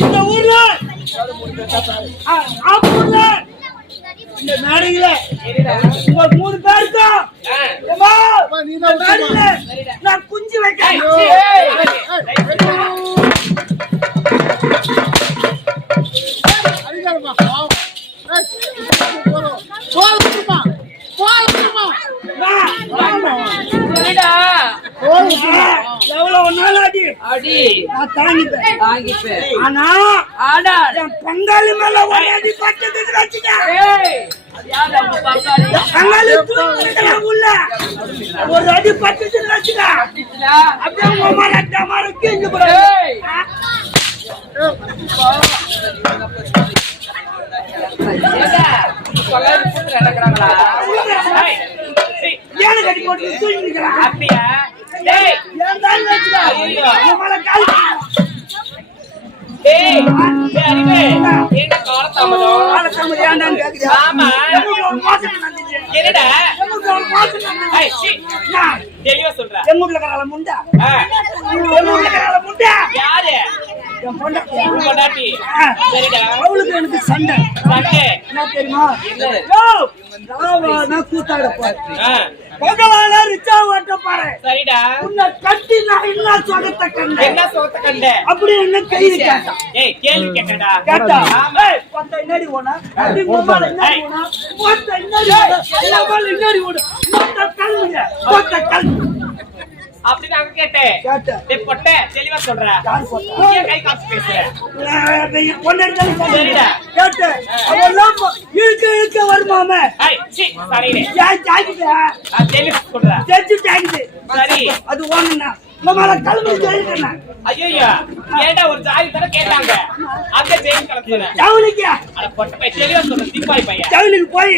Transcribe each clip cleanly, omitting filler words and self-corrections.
இந்த ஊர்ல இந்த மேடையில உங்களுக்கு 3 பேருக்கு நான் குஞ்சு வைக்கிறேன். எவ்வளவு நாள் அடி அடி நான் தாங்கிப்பேன். ஆனா என் பங்காளி மேல ஒரு அடி பட்டது வச்சுக்க. பங்காளி உள்ள ஒரு அடி பட்டது வச்சுக்க. அப்படியே உமாரட்ட மாதிரி கீழே போற. ஏன்னு கட்டி போட்டு தூங்கிக்கிறான். அப்படியா? டேய் ஏன் தான் வெச்சுடா. உமால கால். டேய் அறிவே என்ன காலத்தாமதம். காலத்தாமதம் ஏன்டா கேக்குறியா? ஆமா. ஒரு மாசம் நடந்துச்சு. என்னடா? ஒரு மாசம் நடந்துச்சு. ஏய் சீ. நான் தெளிவா சொல்றேன். எங்கூர்ல கரால முண்டா. எங்கூர்ல கரால முண்டா. யாரு? என் பொண்டாட்டி. சரிடா. அவளுக்கு எனக்கு சண்டை. என்ன தெரியுமா? நான் கூத்தாட போறேன். பகவான ரிச்சா ஓட்ட பாரு. சரிடா. உன்னை கட்டி நான் என்ன சோகத்தை கண்டேன். என்ன சோகத்தை கண்டேன்? அப்படி என்ன கையில கேட்டா. ஏய் கேள்வி கேட்டடா. கேட்டா. ஏய் பத்த என்னடி ஓனா? அப்படி மொபைல் என்னடி ஓனா? பத்த என்னடி ஓனா? மொபைல் என்னடி ஓனா? பத்த கல்லுங்க. பத்த கல். அப்படி நான் கேட்டேன். டேய் பொட்டே தெளிவா சொல்றா. நீ கை காசு பேசுற. பொண்டாட்டி சரிடா. கேட்ட. அவெல்லாம் இழுக்க வருமாமே. ஏய் சீ சரிடே. ஏன் ஜாகிதா? தெளிவா சொல்றா. ஜாகிதே. சரி அது ஓனனா. நம்மள கல்வி ஜெயிக்கணும். ஐயோ ஏடா ஒரு ஜாதி தர கேட்டாங்க. அங்க ஜெயில் கலக்குற. ஜவுலிக்கு. அட பொட்ட பை தெளிவா சொல்ற தீபாய் பையன். ஜவுலிக்கு போய்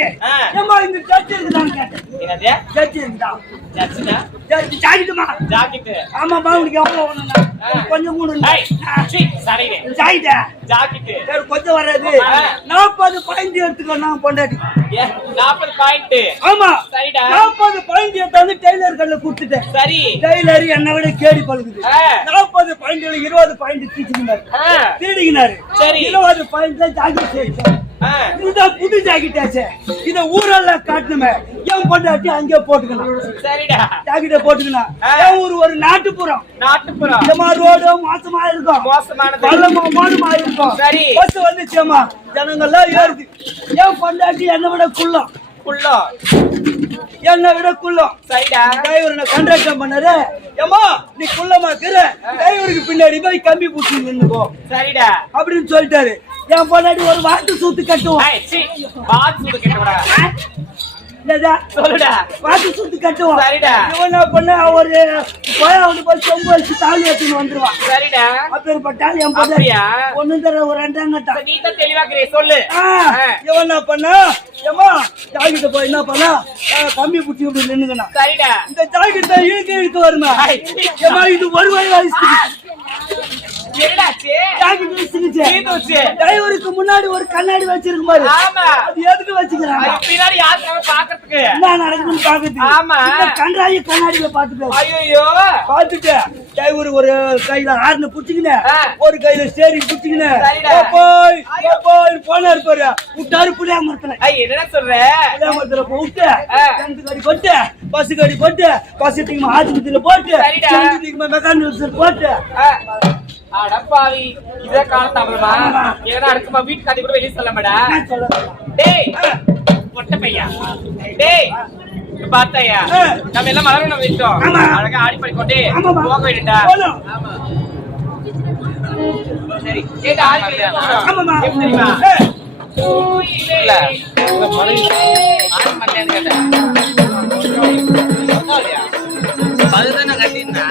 ஏமா இந்த சர்ச் இருக்குதான்னு கேட்டேன். என்னது? சர்ச் இருக்குதா? சர்ச்னா? ஜாகிதுமா. ஜாகிது. ஆமா பா உனக்கு எவ்வளவு வேணும்னா? கொஞ்சம் கூட இல்ல. சீ சரிடே. ஜாகிதா. ஜாகிது. சரி கொஞ்சம் வராது. 40 பாயிண்ட் எடுத்துக்கோ நான் பொண்டாட்டி. 40 பாயிண்ட். ஆமா. சரிடா. 40 பாயிண்ட் எடுத்து டெய்லர் கல்ல கொடுத்துட்டேன். சரி. டெய்லர் என்ன விட கேடி பழுகுது. 40 பாயிண்ட்ல 20 பாயிண்ட் தீச்சினாரு. தீடினாரு. சரி 20 பாயிண்ட் ஜாக்கெட் சேச்சு. இந்த புது ஜாக்கெட் ஆச்சு. இத ஊரெல்லாம் காட்டணுமே. ஏன் பொண்டாட்டி அங்கே போட்டுக்கணும். சரிடா. ஜாக்கெட்ட போட்டுக்கணும். ஏன் ஒரு நாட்டுப்புறம். நாட்டுப்புறம். இந்த மாதிரி ரோடு மோசமா இருக்கும். மோசமானது. பள்ளமா மோசமா இருக்கும். சரி. பஸ் வந்துச்சேமா. ஜனங்க எல்லாம் ஏறுது. ஏன் பொண்டாட்டி என்ன விட குள்ளம். குள்ளம். என்ன விட குள்ளம். சரிடா. டிரைவர் கண்ட்ராக்ட் பண்ணாரு. ஏமா நீ குள்ளமா இருக்கிற. டிரைவருக்கு பின்னாடி போய் கம்பி பூச்சி நின்னுக்கோ. சரிடா. அப்படின்னு சொல்லிட்டாரு. என் பொண்டாட்டி ஒரு வாட்டு சூத்து கட்டுவோம். வாட்டு சூத்து கட்டுவா. சொல்லுடா. வாட்டு சூத்து கட்டுவோம். சரிடா. இவன் என்ன பண்ண ஒரு கோயாவுக்கு போய் சொம்பு வச்சு தாலி எடுத்துன்னு வந்துருவான். சரிடா. அப்பேற்பட்டால் என் பொண்டாட்டி ஒண்ணும் தர ஒரு 2 கட்டா. நீ தான் தெளிவாக்குறே சொல்லு. இவன் என்ன பண்ண ஏமா ஜாக்கெட்ட போய் என்ன பண்ண கம்பி புடிச்சு இப்படி நின்னுக்கணும். சரிடா. இந்த ஜாக்கெட்ட இழுக்க வருமா? ஏமா இது ஒரு வயசு என்னடாச்சு? ஜாக்கெட் வச்சிருச்சு. நீதுச்சு. டிரைவருக்கு முன்னாடி ஒரு கண்ணாடி வச்சிருக்கு பாரு. ஆமா. அது எதுக்கு வச்சிருக்காங்க? பின்னாடி யாருக்காக பாக்கிறதுக்கு. என்ன நடக்குதுன்னு பாக்குது. ஆமா. கண்ணாடி கண்ணாடில பாத்துட்டு. ஐயோ பாத்துட்டு டிரைவர் ஒரு கையில ஹார்ன் புடிச்சிக்கினே ஒரு கையில ஸ்டீரிங் புடிச்சிக்கினே போய் போனா இருப்பாரு. விட்டாரு புளியா மரத்துல. என்னடா சொல்ற? புளியா மரத்துல போட்டு கண்டு கடி போட்டு பஸ் கடி போட்டு பஸ் டிக்கு ஆஸ்பத்திரியில போட்டு மெக்கானிக் போட்டு அடப்பாவி இத காலத்தாமமா ஏன்னா அடுக்குமா வீட்டு கதை கூட வெளிய சொல்ல மாடா டேய் மொட்டை பையா டேய் பாத்தையா நம்ம எல்லாம் மலரும் நம்ம விட்டோம் அழகா ஆடி பண்ணிக்கொண்டே போக வேண்டியடா ஆமா சரி கேட்டா ஆடி ஆமாமா தெரியுமா இல்ல இந்த மலை ஆடி பண்ணேன்னு கேட்டேன் அதுதானே கட்டினா